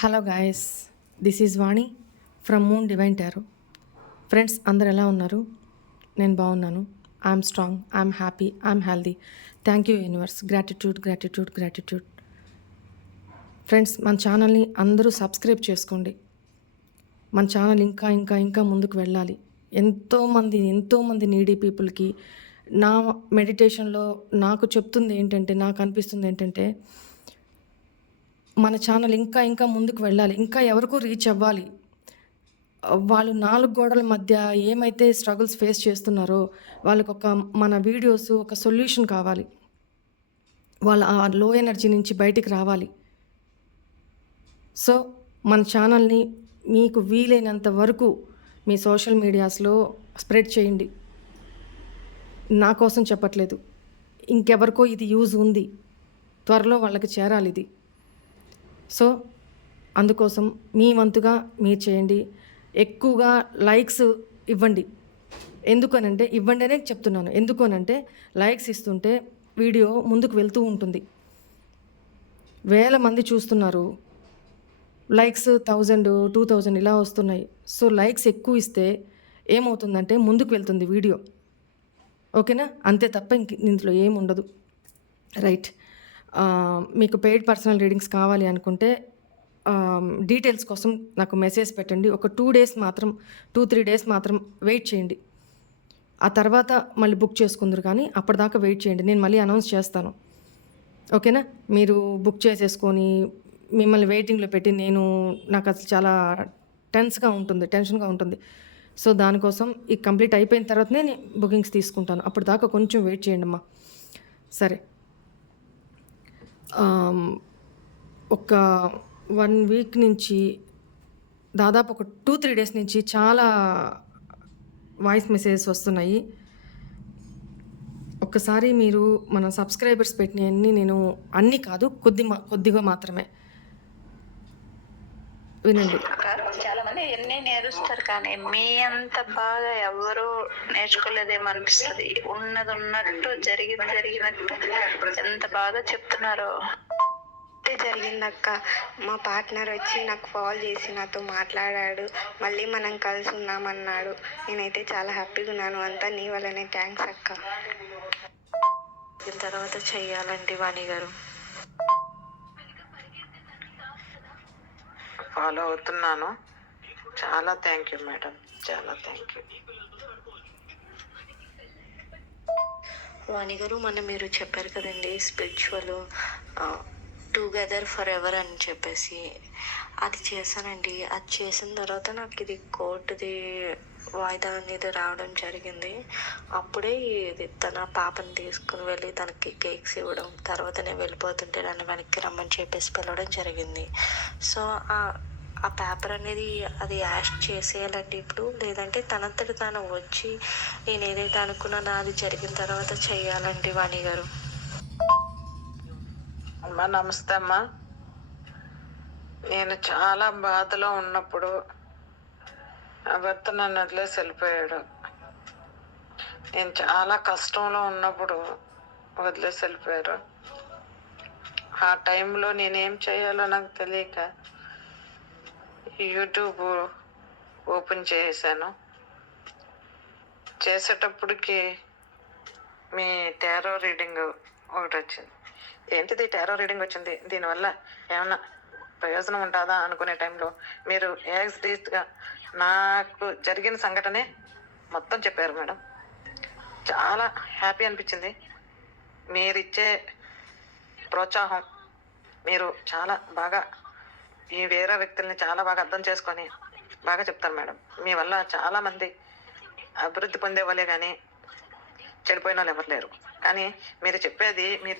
Hello guys, this is Vani from moon divine tarot. Friends, అందరు ఎలా ఉన్నారు? నేను బాగున్నాను. I'm strong, I'm happy, I'm healthy. Thank you universe. Gratitude. Friends, మన ఛానల్ని అందరూ సబ్స్క్రైబ్ చేసుకోండి. మన ఛానల్ ఇంకా ముందుకు వెళ్ళాలి. ఎంతోమంది నీడీ పీపుల్కి నా మెడిటేషన్లో నాకు చెప్తుంది ఏంటంటే, నాకు అనిపిస్తుంది ఏంటంటే, మన ఛానల్ ఇంకా ముందుకు వెళ్ళాలి, ఇంకా ఎవరికో రీచ్ అవ్వాలి. వాళ్ళు 4 గోడల మధ్య ఏమైతే స్ట్రగుల్స్ ఫేస్ చేస్తున్నారో వాళ్ళకి మన వీడియోస్ ఒక సొల్యూషన్ కావాలి. వాళ్ళ ఆ లో ఎనర్జీ నుంచి బయటికి రావాలి. సో మన ఛానల్ని మీకు వీలైనంత వరకు మీ సోషల్ మీడియాస్లో స్ప్రెడ్ చేయండి. నా కోసం చెప్పట్లేదు, ఇంకెవరికో ఇది యూజ్ ఉంది, త్వరలో వాళ్ళకి చేరాలి ఇది. సో అందుకోసం మీ వంతుగా మీరు చేయండి. ఎక్కువగా లైక్స్ ఇవ్వండి. ఎందుకనంటే ఇవ్వండి అనే చెప్తున్నాను. ఎందుకనంటే లైక్స్ ఇస్తుంటే వీడియో ముందుకు వెళ్తూ ఉంటుంది. వేల మంది చూస్తున్నారు, లైక్స్ 1000, 2000 ఇలా వస్తున్నాయి. సో లైక్స్ ఎక్కువ ఇస్తే ఏమవుతుందంటే ముందుకు వెళ్తుంది వీడియో. ఓకేనా? అంతే తప్ప ఇందులో ఏముండదు. రైట్. మీకు పెయిడ్ పర్సనల్ రీడింగ్స్ కావాలి అనుకుంటే డీటెయిల్స్ కోసం నాకు మెసేజ్ పెట్టండి. ఒక 2-3 డేస్ మాత్రం వెయిట్ చేయండి. ఆ తర్వాత మళ్ళీ బుక్ చేసుకుందరు, కానీ అప్పటిదాకా వెయిట్ చేయండి. నేను మళ్ళీ అనౌన్స్ చేస్తాను. ఓకేనా? మీరు బుక్ చేసేసుకొని మిమ్మల్ని వెయిటింగ్లో పెట్టి నాకు అసలు చాలా టెన్షన్గా ఉంటుంది. సో దానికోసం ఈ కంప్లీట్ అయిపోయిన తర్వాతనే నేను బుకింగ్స్ తీసుకుంటాను. అప్పటిదాకా కొంచెం వెయిట్ చేయండి అమ్మా. సరే, ఒక 1 వీక్ నుంచి దాదాపు ఒక 2-3 డేస్ నుంచి చాలా వాయిస్ మెసేజెస్ వస్తున్నాయి. ఒక్కసారి మీరు మన సబ్స్క్రైబర్స్ పెట్టినవన్నీ, నేను అన్నీ కాదు, కొద్దిగా మాత్రమే వినండి. చాలా మంది ఎన్ని నేర్చుస్తారు, కానీ మీ అంత బాగా ఎవరు నేర్చుకోలేదేమనిపిస్తుంది. ఉన్నది ఉన్నట్టు జరిగినట్టు ఎంత బాగా చెప్తున్నారో. జరిగిందక్క. మా పార్ట్నర్ వచ్చి నాకు కాల్ చేసి నాతో మాట్లాడాడు, మళ్ళీ మనం కలిసి ఉన్నామన్నాడు. నేనైతే చాలా హ్యాపీగా ఉన్నాను. అంతా నీ వల్లనే. థ్యాంక్స్ అక్క. దీని తర్వాత చెయ్యాలండి వాణి గారు. ఫాలో అవుతున్నాను. చాలా థ్యాంక్ యూ మేడం, చాలా థ్యాంక్ యూ. వాణి గారు, మీరు చెప్పారు కదండి స్పిరిచువల్ టుగెదర్ ఫర్ ఎవర్ అని చెప్పేసి, అది చేశానండి. అది చేసిన తర్వాత నాకు ఇది కోర్టుది వాయిదా అనేది రావడం జరిగింది. అప్పుడే ఇది తన పాపని తీసుకుని వెళ్ళి తనకి కేక్స్ ఇవ్వడం, తర్వాత నేను వెళ్ళిపోతుంటే నన్ను వెనక్కి రమ్మని చెప్పేసి పిలవడం జరిగింది. సో ఆ పేపర్ అనేది అది యాష్ చేసేయాలండి ఇప్పుడు, లేదంటే తనంతటి తాను వచ్చి నేను ఏదైతే అనుకున్నానో అది జరిగిన తర్వాత చేయాలండి వాణి గారు. అమ్మా నమస్తే అమ్మా. నేను చాలా బాధలో ఉన్నప్పుడు నా భర్త నన్ను వదిలేసి వెళ్ళిపోయాడు. నేను చాలా కష్టంలో ఉన్నప్పుడు వదిలేసి వెళ్ళిపోయారు. ఆ టైంలో నేనేం చేయాలో నాకు తెలియక యూట్యూబ్ ఓపెన్ చేశాను. చేసేటప్పటికి మీ టారో రీడింగ్ ఒకటి వచ్చింది. ఏంటిది టారో రీడింగ్ వచ్చింది, దీనివల్ల ఏమన్నా ప్రయోజనం ఉంటుందా అనుకునే టైంలో మీరు యాక్సిడెంట్గా నాకు జరిగిన సంఘటనే మొత్తం చెప్పారు మేడం. చాలా హ్యాపీ అనిపించింది. మీరిచ్చే ప్రోత్సాహం, మీరు చాలా బాగా ఈ వేరే వ్యక్తుల్ని చాలా బాగా అర్థం చేసుకొని బాగా చెప్తారు మేడం. మీ వల్ల చాలామంది అభివృద్ధి పొందే వాళ్ళే కానీ చెడిపోయిన వాళ్ళు ఎవరు లేరు. కానీ మీరు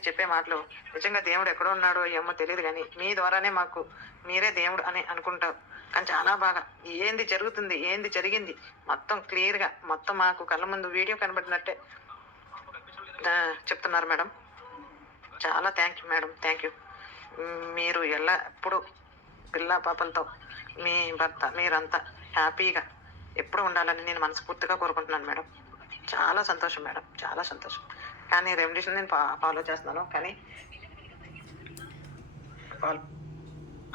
చెప్పే మాటలు నిజంగా దేవుడు ఎక్కడో ఉన్నాడో ఏమో తెలియదు, కానీ మీ ద్వారానే మాకు మీరే దేవుడు అని అనుకుంటారు. కానీ చాలా బాగా ఏంది జరుగుతుంది, ఏంది జరిగింది మొత్తం క్లియర్గా, మొత్తం మాకు కళ్ళ ముందు వీడియో కనబడినట్టే చెప్తున్నారు మేడం. చాలా thank you madam, thank you. మీరు ఎప్పుడు పిల్ల పాపలతో మీ భర్త మీరంతా హ్యాపీగా ఎప్పుడు ఉండాలని నేను మనస్ఫూర్తిగా కోరుకుంటున్నాను మేడం. చాలా సంతోషం మేడం, చాలా సంతోషం. కానీ రెమెడీస్ నేను ఫాలో చేస్తున్నాను, కానీ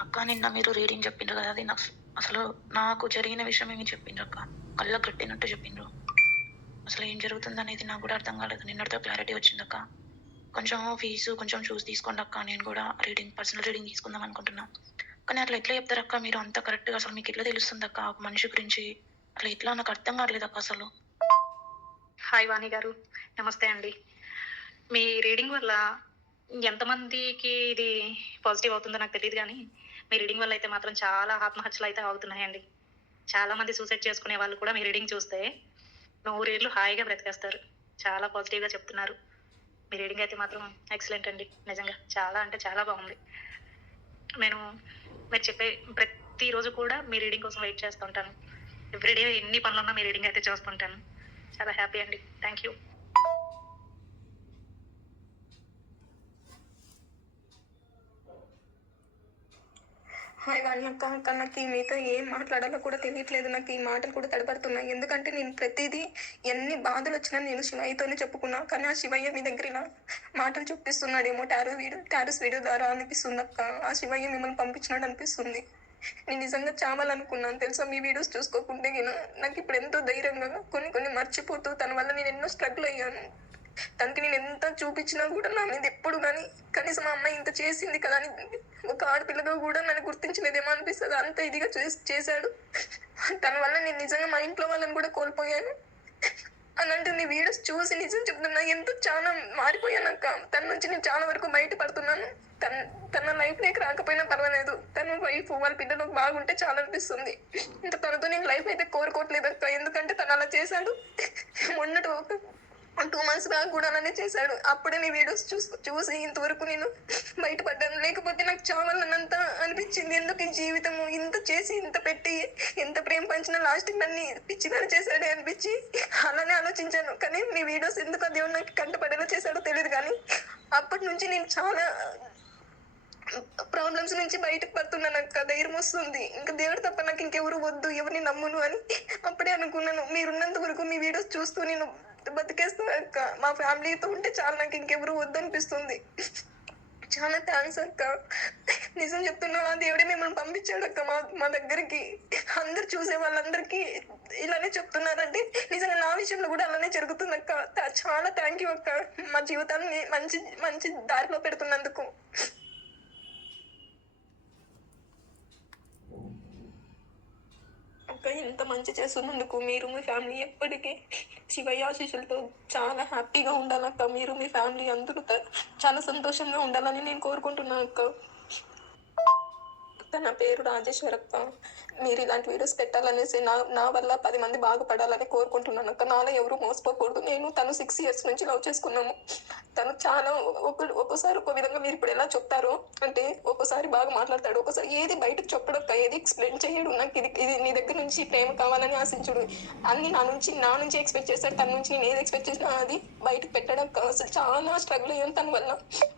అక్క నిన్న మీరు రీడింగ్ చెప్పిండ్రు కదా, అది నాకు అసలు నాకు జరిగిన విషయం ఏమి చెప్పిండ్రు అక్క, కళ్ళకు కట్టినట్టు చెప్పిండ్రు. అసలు ఏం జరుగుతుంది అనేది నాకు కూడా అర్థం కాలేదు. నిన్నటితో క్లారిటీ వచ్చింది అక్క. కొంచెం ఫీజు కొంచెం చూసి తీసుకోండి అక్క, నేను కూడా పర్సనల్ రీడింగ్ తీసుకుందాం అనుకుంటున్నా. కానీ అట్లా ఎట్లా చెప్తారు అక్క మీరు అంత కరెక్ట్గా? అసలు మీకు ఎట్లా తెలుస్తుంది అక్క ఒక మనిషి గురించి? అట్లా ఎట్లా నాకు అర్థం కావట్లేదు అక్క అసలు. హాయ్ వాణి గారు, నమస్తే అండి. మీ రీడింగ్ వల్ల ఎంతమందికి ఇది పాజిటివ్ అవుతుందో నాకు తెలియదు, కానీ మీ రీడింగ్ వల్ల అయితే మాత్రం చాలా ఆత్మహత్యలు అయితే అవుతున్నాయండి. చాలామంది సూసైడ్ చేసుకునే వాళ్ళు కూడా మీ రీడింగ్ చూస్తే 100 ఏళ్ళు హాయిగా బ్రతికేస్తారు. చాలా పాజిటివ్గా చెప్తున్నారు. మీ రీడింగ్ అయితే మాత్రం ఎక్సలెంట్ అండి, నిజంగా చాలా అంటే చాలా బాగుంది. నేను మీరు చెప్పే ప్రతిరోజు కూడా మీ రీడింగ్ కోసం వెయిట్ చేస్తుంటాను. ఎవ్రీడే ఎన్ని పనులున్నా మీ రీడింగ్ అయితే చూస్తుంటాను. చాలా హ్యాపీ అండి, థ్యాంక్ యూ. హాయ్ వాణి అక్క, నాకు మీతో ఏం మాట్లాడాలో కూడా తెలియట్లేదు. నాకు ఈ మాటలు కూడా తడబడుతున్నాయి. ఎందుకంటే నేను ప్రతిదీ ఎన్ని బాధలు వచ్చినా నేను శివయ్యతోనే చెప్పుకున్నా. కానీ ఆ శివయ్య మీ దగ్గర ఇలా మాటలు చూపిస్తున్నాడేమో టారస్ వీడియో ద్వారా అనిపిస్తుంది అక్క. ఆ శివయ్య మిమ్మల్ని పంపించినాడు అనిపిస్తుంది. నేను నిజంగా చావాలనుకున్నాను తెలుసా మీ వీడియోస్ చూసుకోకుంటే. నాకు ఇప్పుడు ఎంతో ధైర్యంగా కొన్ని మర్చిపోతూ తన వల్ల నేను ఎన్నో స్ట్రగుల్ అయ్యాను. తనకి నేను ఎంత చూపించినా కూడా నా మీద ఎప్పుడు కానీ కనీసం మా అమ్మాయి ఇంత చేసింది కదా అని ఒక ఆడపిల్లగా కూడా నన్ను గుర్తించలేదేమో అనిపిస్తుంది. అంత ఇదిగా చేశాడు. తన వల్ల నేను నిజంగా మా ఇంట్లో వాళ్ళని కూడా కోల్పోయాను. అలాంటి నీ వీడియోస్ చూసి నిజం చెప్తున్నా ఎంతో చాలా మారిపోయాను అక్క. తన నుంచి నేను చాలా వరకు బయటపడుతున్నాను. తన లైఫ్లోకి రాకపోయినా పర్వాలేదు, తన వైఫ్ వాళ్ళ పిల్లలకు బాగుంటే చాలా అనిపిస్తుంది. ఇంకా తనతో నేను లైఫ్ అయితే కోరుకోవట్లేదు అక్క. ఎందుకంటే తను అలా చేశాడు. మొన్నటి ఒక 2 months బ్యాక్ కూడా అలానే చేశాడు. అప్పుడే నీ వీడియోస్ చూసి ఇంతవరకు నేను బయటపడ్డాను. లేకపోతే నాకు చావాలన్నంత అనిపించింది. ఎందుకు ఈ జీవితము ఇంత చేసి ఇంత పెట్టి ఎంత ప్రేమ పంచినా లాస్ట్కి నన్ను పిచ్చిదాన్ని చేశాడే అనిపించి అలానే ఆలోచించాను. కానీ మీ వీడియోస్ ఎందుకు దేవుడు నాకు కంటపడేలా చేశాడో తెలియదు. కానీ అప్పటి నుంచి నేను చాలా ప్రాబ్లమ్స్ నుంచి బయటకు పడుతున్నాను అక్క. ధైర్యం వస్తుంది. ఇంకా దేవుడు తప్ప నాకు ఇంకెవరు వద్దు, ఎవరిని నమ్మును అని అప్పుడే అనుకున్నాను. మీరున్నంత వరకు మీ వీడియోస్ చూస్తూ నేను బతికేస్తాను అక్క. మా ఫ్యామిలీతో ఉంటే చాలా, నాకు ఇంకెవరు వద్దు అనిపిస్తుంది. చాలా థ్యాంక్స్ అక్క. నిజం చెప్తున్నా, ఆ దేవుడే మిమ్మల్ని పంపించాడు అక్క మా దగ్గరికి. అందరు చూసే వాళ్ళందరికీ ఇలానే చెప్తున్నారంటే నిజంగా నా విషయంలో కూడా అలానే జరుగుతుంది అక్క. చాలా థ్యాంక్ యూ అక్క, మా జీవితాన్ని మంచి దారిలో పెడుతున్నందుకు. అక్క ఇంత మంచి చేస్తున్నందుకు మీరు మీ ఫ్యామిలీ ఎప్పటికీ శివయ్య ఆశీస్సులతో చాలా హ్యాపీగా ఉండాలక్క. మీరు మీ ఫ్యామిలీ అందరూ చాలా సంతోషంగా ఉండాలని నేను కోరుకుంటున్నాను అక్క. నా పేరు రాజేశ్వర్ అక్క. మీరు ఇలాంటి వీడియోస్ పెట్టాలనేసి నా వల్ల 10 మంది బాగుపడాలని కోరుకుంటున్నాను అక్క. నాలో ఎవరు మోసపోకూడదు. తను 6 years నుంచి లవ్ చేసుకున్నాము. తను చాలా ఒక్కోసారి ఒక విధంగా మీరు ఇప్పుడు ఎలా చెప్తారో అంటే ఒక్కోసారి బాగా మాట్లాడతాడు, ఒక్కోసారి ఏది బయటకు చెప్పడక్క, ఏది ఎక్స్ప్లెయిన్ చేయడు. నాకు ఇది నీ దగ్గర నుంచి ప్రేమ కావాలని ఆశించుడు. అన్ని నా నుంచి ఎక్స్పెక్ట్ చేస్తాడు. తన నుంచి నేను ఏది ఎక్స్పెక్ట్ చేసినా అది బయటకు పెట్టడక్క. అసలు చాలా స్ట్రగుల్ అయ్యాను తన వల్ల.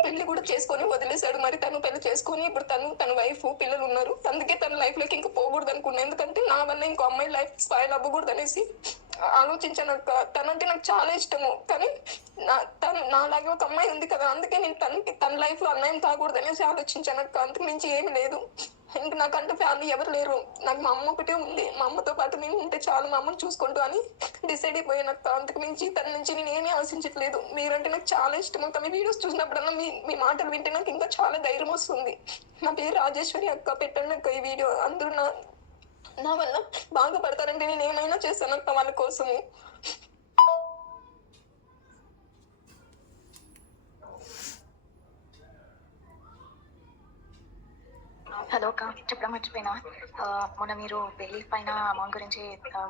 పెళ్లి కూడా చేసుకొని వదిలేశాడు. మరి తను పెళ్లి చేసుకొని ఇప్పుడు తన వైఫ్ పిల్లలు ఉన్నారు. అందుకే తన లైఫ్ లోకి ఇంకా పోకూడదు అనుకున్నాను. ఎందుకంటే నా వల్ల ఇంకో అమ్మాయి లైఫ్ స్పాయిల్ అవ్వకూడదు అనేసి ఆలోచించాను అక్క. తనంటే నాకు చాలా ఇష్టము. కానీ నాలాగే ఒక అమ్మాయి ఉంది కదా, అందుకే నేను తన లైఫ్ లో అన్యాయం కాకూడదు అనేసి ఆలోచించాను అక్క. అంతకు మించి ఏమి లేదు. ఇంక నాకంటే ఫ్యామిలీ ఎవరు లేరు. నాకు మా అమ్మ ఒకటే ఉంది. మా అమ్మతో పాటు నేను ఉంటే చాలు, మా అమ్మని చూసుకుంటూ అని డిసైడ్ అయిపోయాను అక్క. అంతకు మించి తన నుంచి నేను ఏమీ ఆశించట్లేదు. మీరంటే నాకు చాలా ఇష్టం అక్క. మీ వీడియోస్ చూసినప్పుడన్నా మీ మాటలు వింటే నాకు ఇంకా చాలా ధైర్యం వస్తుంది. నా పేరు రాజేశ్వరి అక్క. పెట్టండి అక్క ఈ వీడియో. అందరూ నా వల్ల బాగుపడతారంటే నేను ఏమైనా చేస్తాను అక్క వాళ్ళ కోసము. హలో అక్క, చెప్పడం మర్చిపోయినా. మొన్న మీరు బెయిల్ పైన అమౌంట్ గురించి,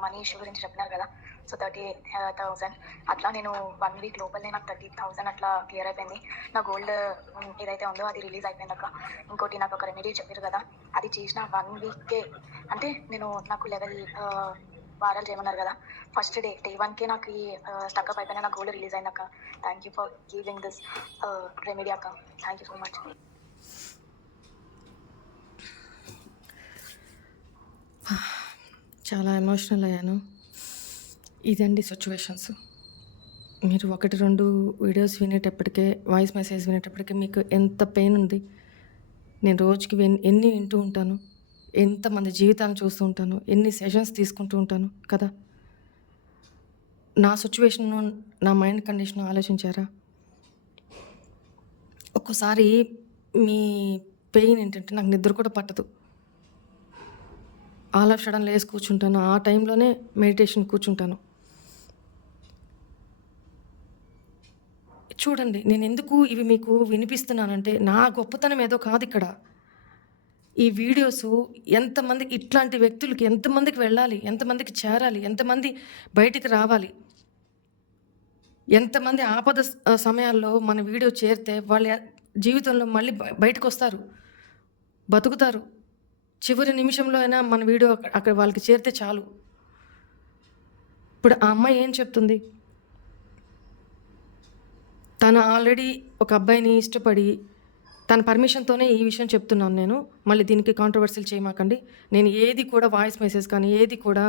మనీ ఇష్యూ గురించి చెప్పినారు కదా. సో 30,000 అట్లా నేను 1 week లోపలనే నాకు 30,000 అట్లా క్లియర్ అయిపోయింది. నా గోల్డ్ ఏదైతే ఉందో అది రిలీజ్ అయిపోయింది అక్క. ఇంకోటి నాకు ఒక రెమెడీ చెప్పారు కదా, అది చేసిన 1 weekకే, అంటే నాకు 11 వారాలు చేయమన్నారు కదా. ఫస్ట్ డే 1కే నాకు ఈ స్టక్అప్ అయిపోయినా నా గోల్డ్ రిలీజ్ అయింది అక్క. Thank you for giving this remedy అక్క. Thank you so much. చాలా ఎమోషనల్ అయ్యాను. ఇదండి సిచ్యువేషన్స్. మీరు 1-2 వీడియోస్ వినేటప్పటికే, వాయిస్ మెసేజ్ వినేటప్పటికే మీకు ఎంత పెయిన్ ఉంది. నేను రోజుకి ఎన్ని వింటూ ఉంటాను, ఎంతమంది జీవితాలను చూస్తూ ఉంటాను, ఎన్ని సెషన్స్ తీసుకుంటూ ఉంటాను కదా. నా సిచ్యువేషన్, నా మైండ్ కండిషన్ ఆలోచించారా? ఒక్కోసారి మీ పెయిన్ ఏంటంటే నాకు నిద్ర కూడా పట్టదు. ఆల్ ఆఫ్ సడన్ లేసి కూర్చుంటాను. ఆ టైంలోనే మెడిటేషన్ కూర్చుంటాను. చూడండి, నేను ఎందుకు ఇవి మీకు వినిపిస్తున్నానంటే నా గొప్పతనం ఏదో కాదు ఇక్కడ. ఈ వీడియోస్ ఎంతమంది ఇట్లాంటి వ్యక్తులకి ఎంతమందికి వెళ్ళాలి, ఎంతమందికి చేరాలి, ఎంతమంది బయటికి రావాలి, ఎంతమంది ఆపద సమయాల్లో మన వీడియో చేరితే వాళ్ళ జీవితంలో మళ్ళీ బయటకు వస్తారు, బతుకుతారు. చివరి నిమిషంలో అయినా మన వీడియో అక్కడ వాళ్ళకి చేరితే చాలు. ఇప్పుడు ఆ అమ్మాయి ఏం చెప్తుంది? తను ఆల్రెడీ ఒక అబ్బాయిని ఇష్టపడి తన పర్మిషన్తోనే ఈ విషయం చెప్తున్నాను నేను. మళ్ళీ దీనికి కాంట్రవర్సీలు చేయమాకండి. నేను ఏది కూడా వాయిస్ మెసేజ్ కానీ ఏది కూడా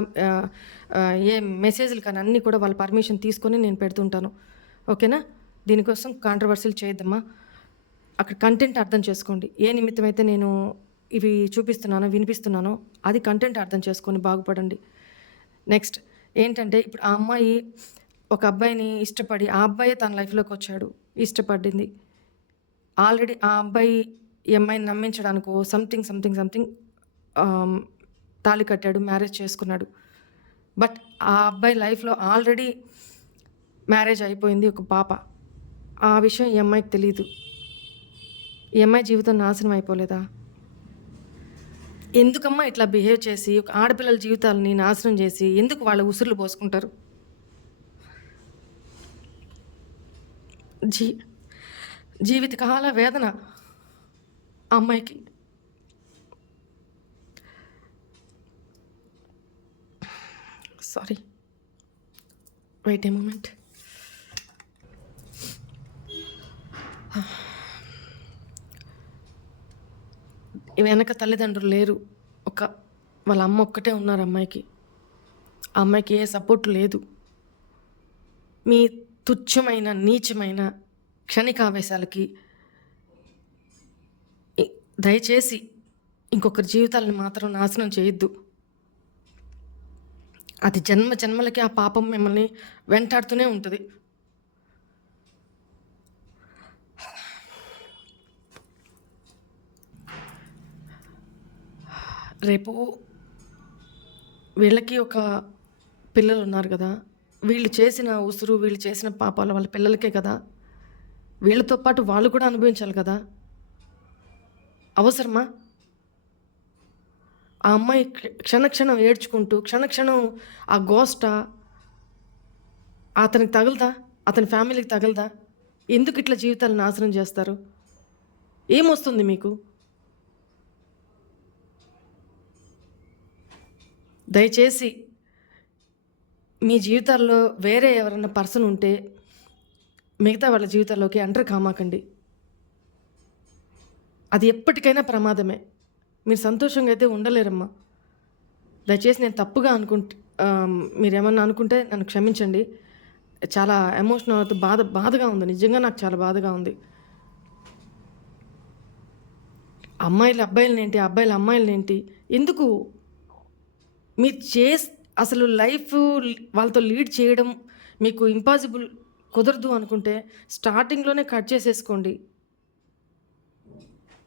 ఏ మెసేజ్లు కానీ అన్నీ కూడా వాళ్ళ పర్మిషన్ తీసుకొని నేను పెడుతుంటాను. ఓకేనా? దీనికోసం కాంట్రవర్సీలు చేయొద్దమ్మా. అక్కడ కంటెంట్ అర్థం చేసుకోండి. ఏ నిమిత్తమైతే నేను ఇవి చూపిస్తున్నానో వినిపిస్తున్నానో అది కంటెంట్ అర్థం చేసుకొని బాగుపడండి. నెక్స్ట్ ఏంటంటే, ఇప్పుడు ఆ అమ్మాయి ఒక అబ్బాయిని ఇష్టపడి ఆ అబ్బాయే తన లైఫ్లోకి వచ్చాడు, ఇష్టపడింది. ఆల్రెడీ ఆ అబ్బాయి ఈ అమ్మాయిని నమ్మించడానికో సంథింగ్ తాళి కట్టాడు, మ్యారేజ్ చేసుకున్నాడు. బట్ ఆ అబ్బాయి లైఫ్లో ఆల్రెడీ మ్యారేజ్ అయిపోయింది, ఒక పాప. ఆ విషయం ఈ అమ్మాయికి తెలియదు. ఈ అమ్మాయి జీవితం నాశనం అయిపోలేదా? ఎందుకమ్మా ఇట్లా బిహేవ్ చేసి ఒక ఆడపిల్లల జీవితాలని నాశనం చేసి ఎందుకు వాళ్ళ ఉసురులు పోసుకుంటారు? జీవితకాల వేదన ఆ అమ్మాయికి. సారీ, వెయిట్ ఏ మూమెంట్. వెనక తల్లిదండ్రులు లేరు, వాళ్ళ అమ్మ ఒక్కటే ఉన్నారు అమ్మాయికి. ఆ అమ్మాయికి ఏ సపోర్ట్ లేదు. మీ తుచ్చమైన నీచమైన క్షణికావేశాలకి దయచేసి ఇంకొకరి జీవితాలను మాత్రం నాశనం చేయొద్దు. అది జన్మలకి ఆ పాపం మిమ్మల్ని వెంటాడుతూనే ఉంటుంది. రేపు వీళ్ళకి ఒక పిల్లలు ఉన్నారు కదా, వీళ్ళు చేసిన ఉసురు, వీళ్ళు చేసిన పాపాలు వాళ్ళ పిల్లలకే కదా. వీళ్ళతో పాటు వాళ్ళు కూడా అనుభవించాలి కదా. అవసరమా? ఆ అమ్మాయి క్షణక్షణం ఏడ్చుకుంటూ క్షణక్షణం ఆ గోష్ట అతనికి తగలదా? అతని ఫ్యామిలీకి తగలదా? ఎందుకు ఇట్లా జీవితాలు నాశనం చేస్తారు? ఏమొస్తుంది మీకు? దయచేసి మీ జీవితాల్లో వేరే ఎవరైనా పర్సన్ ఉంటే మిగతా వాళ్ళ జీవితాల్లోకి ఎంటర్ కామాకండి. అది ఎప్పటికైనా ప్రమాదమే. మీరు సంతోషంగా అయితే ఉండలేరమ్మా. దయచేసి నేను తప్పుగా మీరేమన్నా అనుకుంటే నన్ను క్షమించండి. చాలా ఎమోషనల్ అవుతూ బాధగా ఉంది. నిజంగా నాకు చాలా బాధగా ఉంది. అమ్మాయిలు అబ్బాయిలనేంటి, అబ్బాయిలు అమ్మాయిలనేంటి, ఎందుకు మీరు అసలు లైఫ్ వాళ్ళతో లీడ్ చేయడం మీకు ఇంపాసిబుల్, కుదరదు అనుకుంటే స్టార్టింగ్లోనే కట్ చేసేసుకోండి.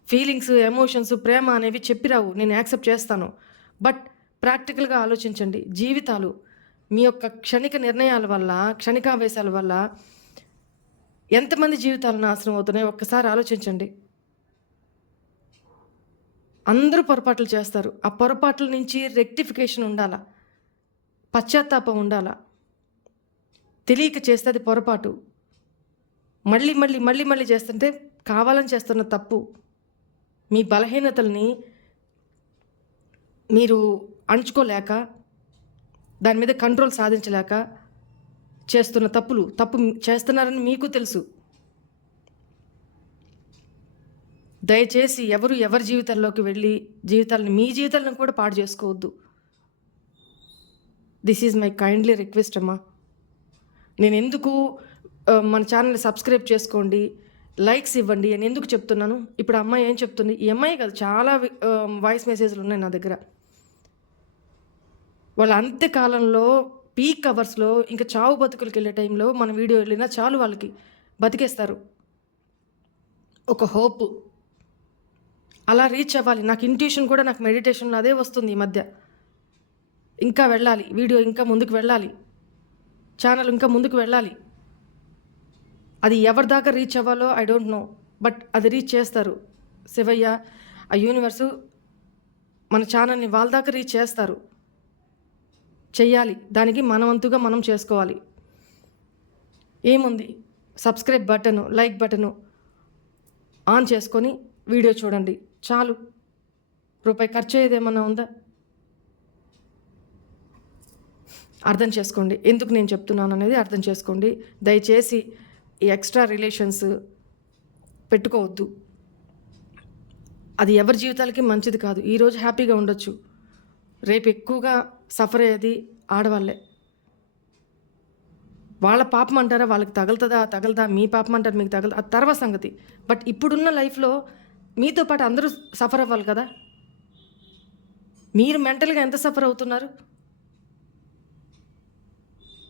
ఫీలింగ్స్, ఎమోషన్స్, ప్రేమ అనేవి చెప్పిరావు, నేను యాక్సెప్ట్ చేస్తాను. బట్ ప్రాక్టికల్గా ఆలోచించండి. జీవితాలు మీ యొక్క క్షణిక నిర్ణయాల వల్ల, క్షణికావేశాల వల్ల ఎంతమంది జీవితాలు నాశనం అవుతున్నాయో ఒక్కసారి ఆలోచించండి. అందరూ పొరపాట్లు చేస్తారు. ఆ పొరపాట్ల నుంచి రెక్టిఫికేషన్ ఉండాలా, పశ్చాత్తాపం ఉండాలా. తెలియక చేస్తే అది పొరపాటు. మళ్ళీ మళ్ళీ మళ్ళీ మళ్ళీ చేస్తుంటే కావాలని చేస్తున్న తప్పు. మీ బలహీనతల్ని మీరు అణుచుకోలేక, దాని మీద కంట్రోల్ సాధించలేక చేస్తున్న తప్పు చేస్తున్నారని మీకు తెలుసు. దయచేసి ఎవరి జీవితాల్లోకి వెళ్ళి మీ జీవితాలను కూడా పాడు చేసుకోవద్దు. This is my kindly request అమ్మా. నేను ఎందుకు మన ఛానల్ని సబ్స్క్రైబ్ చేసుకోండి, లైక్స్ ఇవ్వండి అని ఎందుకు చెప్తున్నాను? ఇప్పుడు ఆ అమ్మాయి ఏం చెప్తుంది? ఈ అమ్మాయి కాదు, చాలా వాయిస్ మెసేజ్లు ఉన్నాయి నా దగ్గర. వాళ్ళ అంత్యకాలంలో పీక్ అవర్స్లో ఇంకా చావు బతుకులకి వెళ్ళే టైంలో మన వీడియో వెళ్ళినా చాలు, వాళ్ళకి బతికేస్తారు. ఒక హోప్ అలా రీచ్ అవ్వాలి. నాకు ఇంట్యూషన్ కూడా, నాకు మెడిటేషన్లో అదే వస్తుంది ఈ మధ్య. ఇంకా వెళ్ళాలి, వీడియో ఇంకా ముందుకు వెళ్ళాలి, ఛానల్ ఇంకా ముందుకు వెళ్ళాలి. అది ఎవరి దాకా రీచ్ అవ్వాలో ఐ డోంట్ నో, బట్ అది రీచ్ చేస్తారు. శివయ్య, ఆ యూనివర్సు మన ఛానల్ని వాళ్ళ దాకా రీచ్ చేస్తారు. చెయ్యాలి, దానికి మనవంతుగా మనం చేసుకోవాలి. ఏముంది, subscribe button, like button on చేసుకొని వీడియో చూడండి చాలు. రూపాయి ఖర్చు అయ్యేది ఏమన్నా ఉందా? అర్థం చేసుకోండి ఎందుకు నేను చెప్తున్నాను అనేది అర్థం చేసుకోండి. దయచేసి ఈ ఎక్స్ట్రా రిలేషన్స్ పెట్టుకోవద్దు. అది ఎవరి జీవితాలకి మంచిది కాదు. ఈరోజు హ్యాపీగా ఉండొచ్చు, రేపు ఎక్కువగా సఫర్ అయ్యేది ఆడవాళ్ళే. వాళ్ళ పాపం అంటారా, వాళ్ళకి తగలదా, మీ పాపం అంటారు, మీకు తగలదా, అది తర్వాత సంగతి. బట్ ఇప్పుడున్న లైఫ్లో మీతో పాటు అందరూ సఫర్ అవ్వాలి కదా. మీరు మెంటల్గా ఎంత సఫర్ అవుతున్నారు?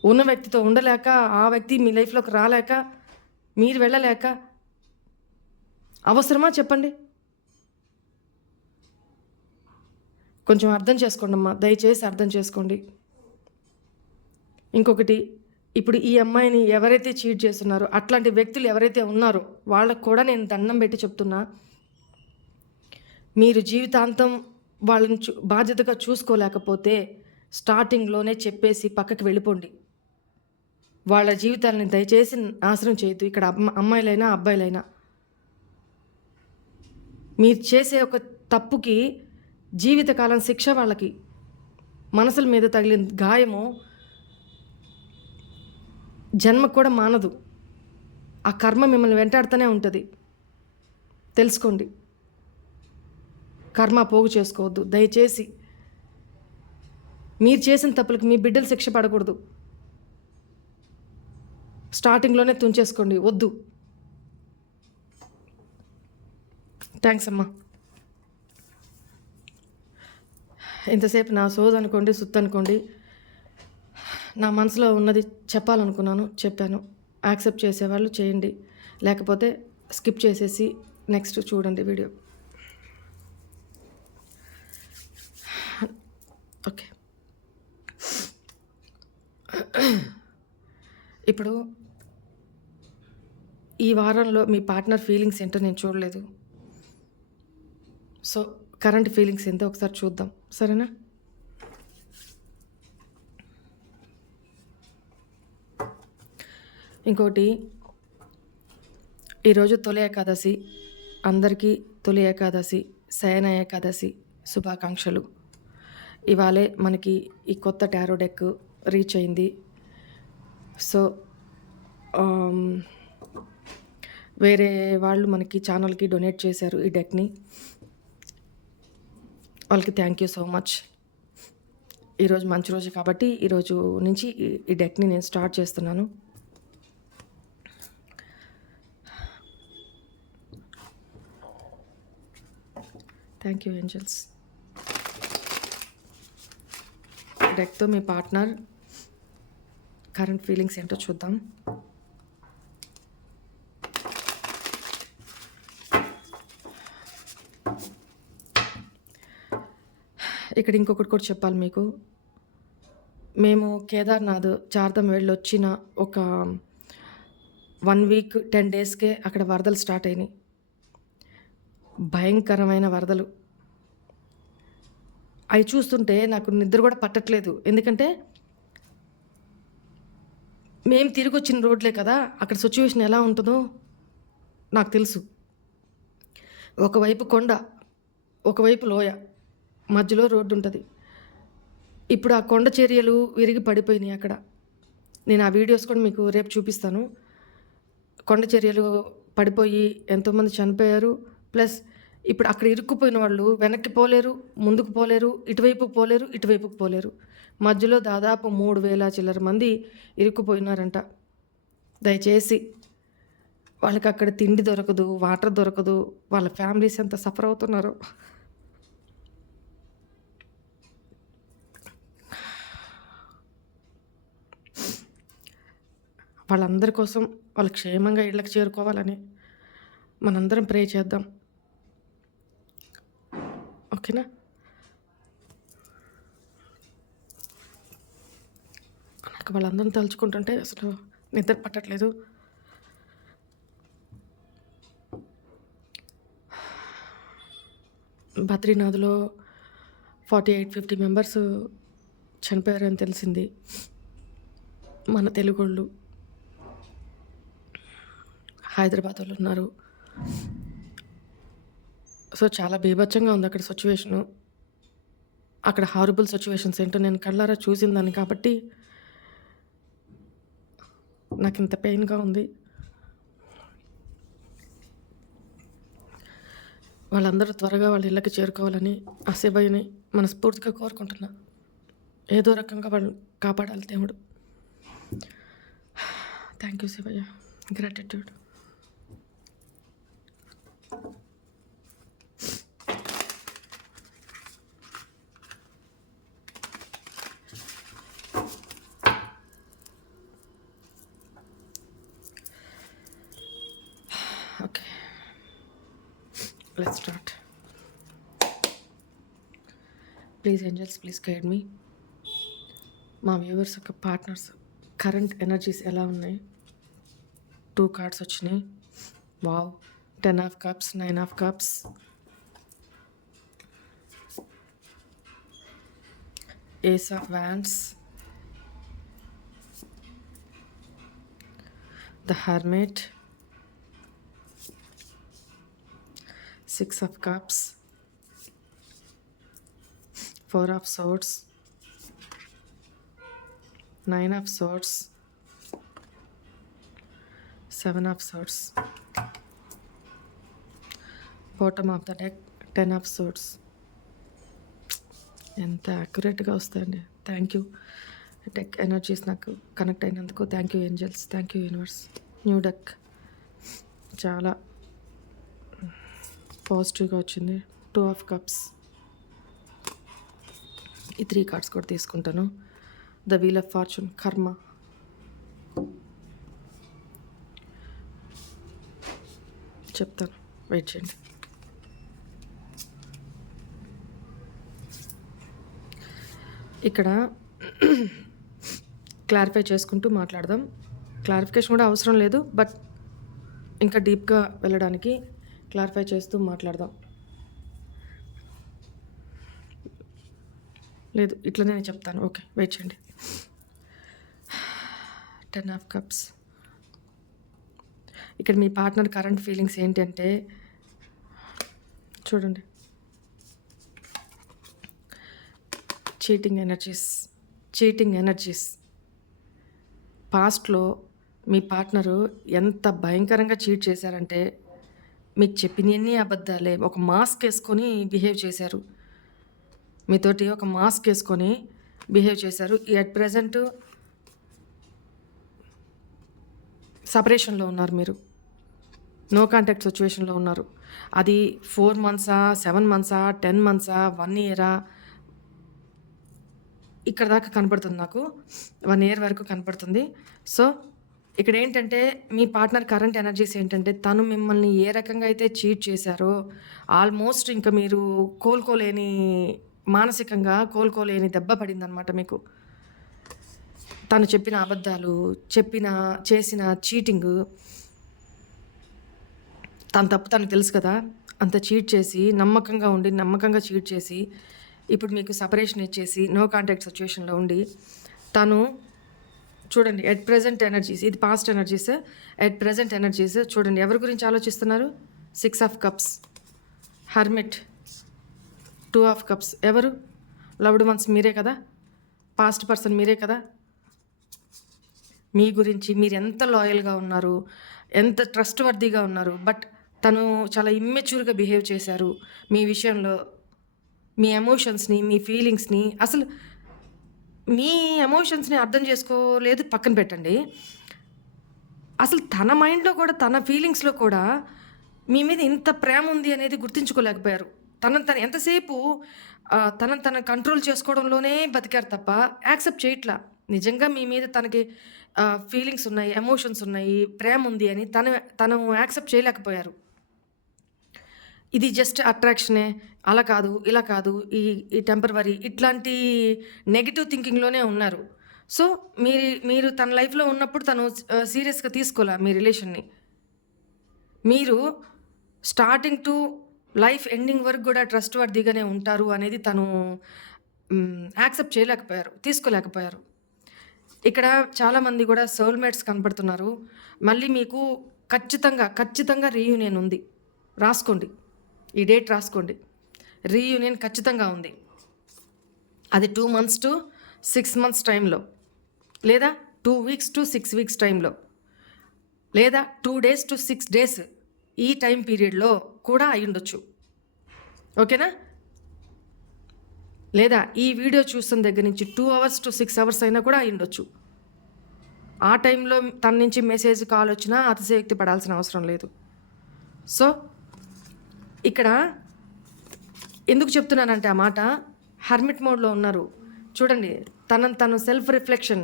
ఉన్న వ్యక్తితో ఉండలేక, ఆ వ్యక్తి మీ లైఫ్లోకి రాలేక, మీరు వెళ్ళలేక, అవసరమా చెప్పండి? కొంచెం అర్థం చేసుకోండి అమ్మా, దయచేసి అర్థం చేసుకోండి. ఇంకొకటి, ఇప్పుడు ఈ అమ్మాయిని ఎవరైతే చీట్ చేస్తున్నారో, అట్లాంటి వ్యక్తులు ఎవరైతే ఉన్నారో వాళ్ళకు కూడా నేను దండం పెట్టి చెప్తున్నా, మీరు జీవితాంతం వాళ్ళని బాధ్యతగా చూసుకోలేకపోతే స్టార్టింగ్లోనే చెప్పేసి పక్కకి వెళ్ళిపోండి. వాళ్ళ జీవితాలని దయచేసి నాశనం చేయొద్దు. ఇక్కడ అమ్మాయిలైనా అబ్బాయిలైనా మీరు చేసే ఒక తప్పుకి జీవితకాలం శిక్ష. వాళ్ళకి మనసుల మీద తగిలిన గాయము జన్మ కూడా మానదు. ఆ కర్మ మిమ్మల్ని వెంటాడుతూనే ఉంటుంది. తెలుసుకోండి, కర్మ పోగు చేసుకోవద్దు దయచేసి. మీరు చేసిన తప్పులకి మీ బిడ్డలు శిక్ష పడకూడదు. స్టార్టింగ్లోనే తుంచేసుకోండి, వద్దు. థ్యాంక్స్ అమ్మా. ఇంతసేపు నా సోజ్ అనుకోండి, సుత్తు అనుకోండి, నా మనసులో ఉన్నది చెప్పాలనుకున్నాను, చెప్పాను. యాక్సెప్ట్ చేసేవాళ్ళు చేయండి, లేకపోతే స్కిప్ చేసేసి నెక్స్ట్ చూడండి వీడియో. ఓకే, ఇప్పుడు ఈ వారంలో మీ పార్ట్నర్ ఫీలింగ్స్ ఏంటో నేను చూడలేదు. సో కరెంట్ ఫీలింగ్స్ ఏంటో ఒకసారి చూద్దాం, సరేనా? ఇంకోటి, ఈరోజు తొలి ఏకాదశి. అందరికీ తొలి ఏకాదశి, శయన ఏకాదశి శుభాకాంక్షలు. ఇవాళే మనకి ఈ కొత్త టారో డెక్ రీచ్ అయింది. సో వేరే వాళ్ళు మనకి ఛానల్కి డొనేట్ చేశారు ఈ డెక్ని. వాళ్ళకి థ్యాంక్ యూ సో మచ్. ఈరోజు మంచి రోజు కాబట్టి ఈరోజు నుంచి ఈ డెక్ని నేను స్టార్ట్ చేస్తున్నాను. Thank you angels. డెక్తో మీ పార్ట్నర్ కరెంట్ ఫీలింగ్స్ ఏంటో చూద్దాం. ఇక్కడ ఇంకొకటి కూడా చెప్పాలి మీకు. మేము కేదార్నాథ్ చార్ధామ్ వెళ్ళి వచ్చిన ఒక 1 వీక్ 10 డేస్కే అక్కడ వరదలు స్టార్ట్ అయినాయి. భయంకరమైన వరదలు. అవి చూస్తుంటే నాకు నిద్ర కూడా పట్టట్లేదు. ఎందుకంటే మేము తిరిగి వచ్చిన రోడ్లే కదా, అక్కడ సిచ్యువేషన్ ఎలా ఉంటుందో నాకు తెలుసు. ఒకవైపు కొండ, ఒకవైపు లోయ, మధ్యలో రోడ్డు ఉంటుంది. ఇప్పుడు ఆ కొండ చర్యలు విరిగి పడిపోయినాయి అక్కడ. నేను ఆ వీడియోస్ కూడా మీకు రేపు చూపిస్తాను. కొండ చర్యలు పడిపోయి ఎంతోమంది చనిపోయారు. ప్లస్ ఇప్పుడు అక్కడ ఇరుక్కుపోయిన వాళ్ళు వెనక్కి పోలేరు, ముందుకు పోలేరు, ఇటువైపుకు పోలేరు, ఇటువైపుకు పోలేరు. మధ్యలో దాదాపు 3,000 చిల్లర మంది ఇరుక్కుపోయినారంట. దయచేసి వాళ్ళకి అక్కడ తిండి దొరకదు, వాటర్ దొరకదు. వాళ్ళ ఫ్యామిలీస్ ఎంత సఫర్ అవుతున్నారో. వాళ్ళందరి కోసం వాళ్ళు క్షేమంగా ఇళ్ళకి చేరుకోవాలని మనందరం ప్రే చేద్దాం. ఓకేనా? నాకు వాళ్ళందరిని తలుచుకుంటుంటే అసలు నిద్ర పట్టట్లేదు. బద్రీనాథ్లో 48-50 మెంబర్స్ చనిపోయారని తెలిసింది. మన తెలుగోళ్ళు హైదరాబాద్ వాళ్ళు ఉన్నారు. సో చాలా బీభత్సంగా ఉంది అక్కడ సిచ్యువేషను. అక్కడ హారబుల్ సిచ్యువేషన్స్ ఏంటో నేను కళ్ళారా చూసిందాన్ని కాబట్టి నాకు ఇంత పెయిన్గా ఉంది. వాళ్ళందరూ త్వరగా వాళ్ళ ఇళ్ళకి చేరుకోవాలని ఆ శివయ్యని మనస్ఫూర్తిగా కోరుకుంటున్నా. ఏదో రకంగా వాళ్ళు కాపాడాలి దేవుడు. Thank you Shivayya. Gratitude. Okay, let's start. Please angels, please guide me. మా వ్యూవర్స్ యొక్క పార్ట్నర్స్ కరెంట్ ఎనర్జీస్ ఎలా ఉన్నాయి? 2 కార్డ్స్ వచ్చినాయి. Wow. 10 of cups, 9 of cups, ace of wands, the hermit, 6 of cups, 4 of swords, 9 of swords, 7 of swords, bottom of the deck 10 of swords. ఎంత అక్యురేట్గా వస్తాయండి. Thank you deck energies నాకు connect అయినందుకు. Thank you angels, thank you universe. New deck చాలా పాజిటివ్గా వచ్చింది. 2 of cups. ఈ 3 cards కూడా తీసుకుంటాను. ద వీల్ ఆఫ్ ఫార్చ్యూన్, కర్మ, చెప్తాను, వెయిట్ చేయండి. ఇక్కడ క్లారిఫై చేసుకుంటూ మాట్లాడదాం. క్లారిఫికేషన్ కూడా అవసరం లేదు, బట్ ఇంకా డీప్గా వెళ్ళడానికి క్లారిఫై చేస్తూ మాట్లాడదాం. లేదు, ఇట్లనే నేను చెప్తాను. ఓకే, వెయిట్ చేయండి. 10 ఆఫ్ కప్స్. ఇక్కడ మీ పార్ట్నర్ కరెంట్ ఫీలింగ్స్ ఏంటంటే చూడండి. Cheating energies. పాస్ట్లో మీ పార్ట్నరు ఎంత భయంకరంగా చీట్ చేశారంటే మీకు చెప్పినవన్నీ అబద్ధాలే. ఒక మాస్క్ వేసుకొని బిహేవ్ చేశారు. మీతోటి ఒక మాస్క్ వేసుకొని బిహేవ్ చేశారు. అట్ ప్రజెంట్ సపరేషన్లో ఉన్నారు మీరు. నో కాంటాక్ట్ సిచ్యువేషన్లో ఉన్నారు. అది 4 monthsా, 7 monthsా, 10 monthsా, 1 yearా, ఇక్కడ దాకా కనపడుతుంది నాకు. 1 year వరకు కనపడుతుంది. సో ఇక్కడ ఏంటంటే మీ పార్ట్నర్ కరెంట్ ఎనర్జీస్ ఏంటంటే తను మిమ్మల్ని ఏ రకంగా అయితే చీట్ చేశారో ఆల్మోస్ట్ ఇంకా మీరు మానసికంగా కోలుకోలేని దెబ్బ పడిందనమాట మీకు. తను చెప్పిన అబద్ధాలు, చేసిన చీటింగ్, తన తప్పు తనకు తెలుసు కదా. అంత చీట్ చేసి నమ్మకంగా చీట్ చేసి ఇప్పుడు మీకు సపరేషన్ ఇచ్చేసి నో కాంటాక్ట్ సిచ్యువేషన్లో ఉండి తను చూడండి ఎట్ ప్రజెంట్ ఎనర్జీస్, ఇది past energies. At present energies చూడండి ఎవరి గురించి ఆలోచిస్తున్నారు. 6 of cups, hermit, 2 of cups. ఎవరు? లవ్డ్ వన్స్ మీరే కదా. పాస్ట్ పర్సన్ మీరే కదా. మీ గురించి మీరు ఎంత లాయల్గా ఉన్నారు, ఎంత ట్రస్ట్ వర్దీగా ఉన్నారు, బట్ తను చాలా ఇమ్మెచ్యూర్గా బిహేవ్ చేశారు మీ విషయంలో. మీ ఎమోషన్స్ని, మీ ఫీలింగ్స్ని, అసలు మీ ఎమోషన్స్ని అర్థం చేసుకోలేదు, పక్కన పెట్టండి. అసలు తన మైండ్లో కూడా తన ఫీలింగ్స్లో కూడా మీ మీద ఇంత ప్రేమ ఉంది అనేది గుర్తించుకోలేకపోయారు. తను ఎంతసేపు తనను తను కంట్రోల్ చేసుకోవడంలోనే బతికారు తప్ప యాక్సెప్ట్ చేయట్లా. నిజంగా మీ మీద తనకి ఫీలింగ్స్ ఉన్నాయి, ఎమోషన్స్ ఉన్నాయి, ప్రేమ ఉంది అని తను యాక్సెప్ట్ చేయలేకపోయారు. ఇది జస్ట్ అట్రాక్షనే, అలా కాదు, ఇలా కాదు, ఈ టెంపరవరీ ఇట్లాంటి నెగెటివ్ థింకింగ్‌లోనే ఉన్నారు. సో, మీరు తన లైఫ్‌లో ఉన్నప్పుడు తను సీరియస్‌గా తీసుకోలే మీ రిలేషన్‌ని. మీరు స్టార్టింగ్ టు లైఫ్ ఎండింగ్ వరకు కూడా ట్రస్ట్ వర్తీగానే ఉంటారు అనేది తను యాక్సెప్ట్ చేయలేకపోయారు, తీసుకోలేకపోయారు. ఇక్కడ చాలామంది కూడా సోల్‌మేట్స్ కనపడుతున్నారు. మళ్ళీ మీకు ఖచ్చితంగా రీయూనియన్ ఉంది. రాసుకోండి. ఈ డేట్ రాసుకోండి. రీయూనియన్ ఖచ్చితంగా ఉంది. అది 2 months to 6 months టైంలో, లేదా 2 weeks to 6 weeks టైంలో, లేదా 2 days to 6 days ఈ టైం పీరియడ్లో కూడా అయ్యుండొచ్చు. ఓకేనా? లేదా ఈ వీడియో చూస్తున్న దగ్గర నుంచి 2 hours to 6 hours అయినా కూడా అయ్యుండొచ్చు. ఆ టైంలో తన నుంచి మెసేజ్, కాల్ వచ్చినా అతిశయోక్తి పడాల్సిన అవసరం లేదు. సో ఇక్కడ ఎందుకు చెప్తున్నానంటే ఆ మాట, హర్మిట్ మోడ్లో ఉన్నారు. చూడండి, తను సెల్ఫ్ రిఫ్లెక్షన్,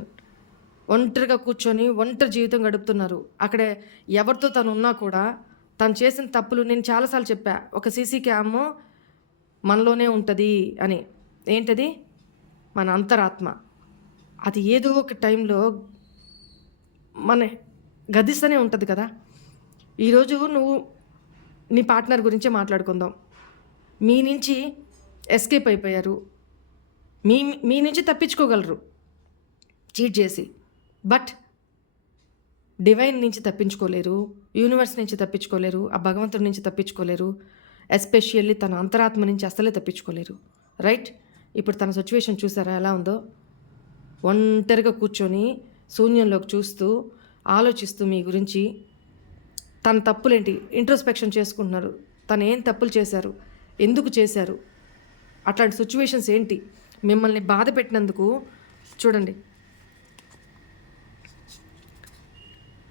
ఒంటరిగా కూర్చొని ఒంటరి జీవితం గడుపుతున్నారు. అక్కడే ఎవరితో తను ఉన్నా కూడా తను చేసిన తప్పులు నేను చాలాసార్లు చెప్పా. ఒక సీసీ క్యామ్ మనలోనే ఉంటుంది అని. ఏంటది? మన అంతరాత్మ. అది ఏదో ఒక టైంలో మన గదిస్తూనే ఉంటుంది కదా. ఈరోజు నువ్వు నీ పార్ట్నర్ గురించే మాట్లాడుకుందాం. మీ నుంచి ఎస్కేప్ అయిపోయారు, మీ నుంచి తప్పించుకోగలరు చీట్ చేసి. బట్ డివైన్ నుంచి తప్పించుకోలేరు, యూనివర్స్ నుంచి తప్పించుకోలేరు, ఆ భగవంతుడి నుంచి తప్పించుకోలేరు, ఎస్పెషల్లీ తన అంతరాత్మ నుంచి అసలే తప్పించుకోలేరు. రైట్? ఇప్పుడు తన సిచ్యువేషన్ చూసారా ఎలా ఉందో? ఒంటరిగా కూర్చొని శూన్యంలోకి చూస్తూ ఆలోచిస్తూ మీ గురించి, తన తప్పులేంటి ఇంట్రోస్పెక్షన్ చేసుకుంటున్నారు. తను ఏం తప్పులు చేశారు, ఎందుకు చేశారు, అట్లాంటి సిచ్యువేషన్స్ ఏంటి, మిమ్మల్ని బాధ పెట్టినందుకు. చూడండి,